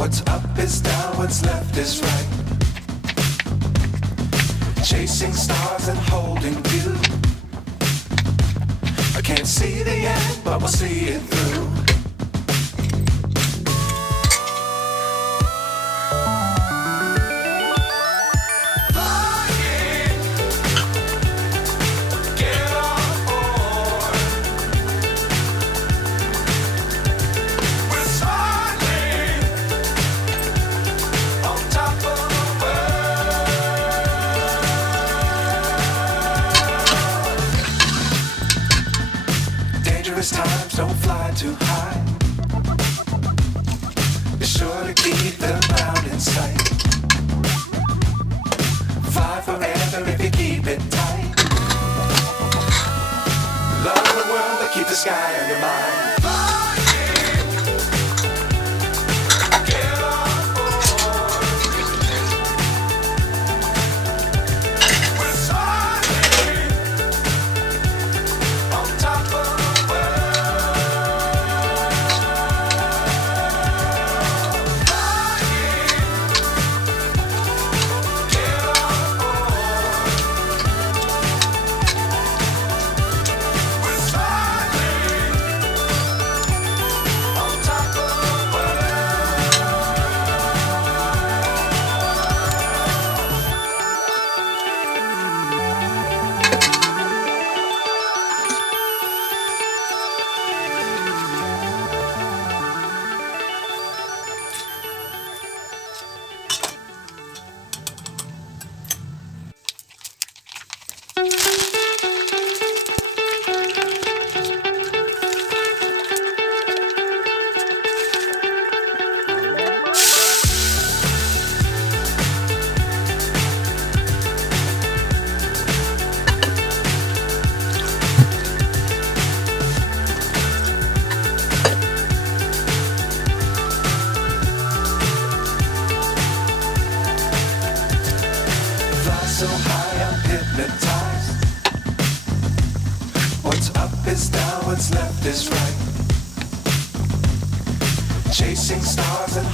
What's up is down, what's left is right. Chasing stars and holding you. I can't see the end, but we'll see it through. Times don't fly too high. Be sure to keep the ground in sight. Fly forever if you keep it tight. Love the world, but keep the sky on your mind. So high I'm hypnotized. What's up is down, what's left is right. Chasing stars and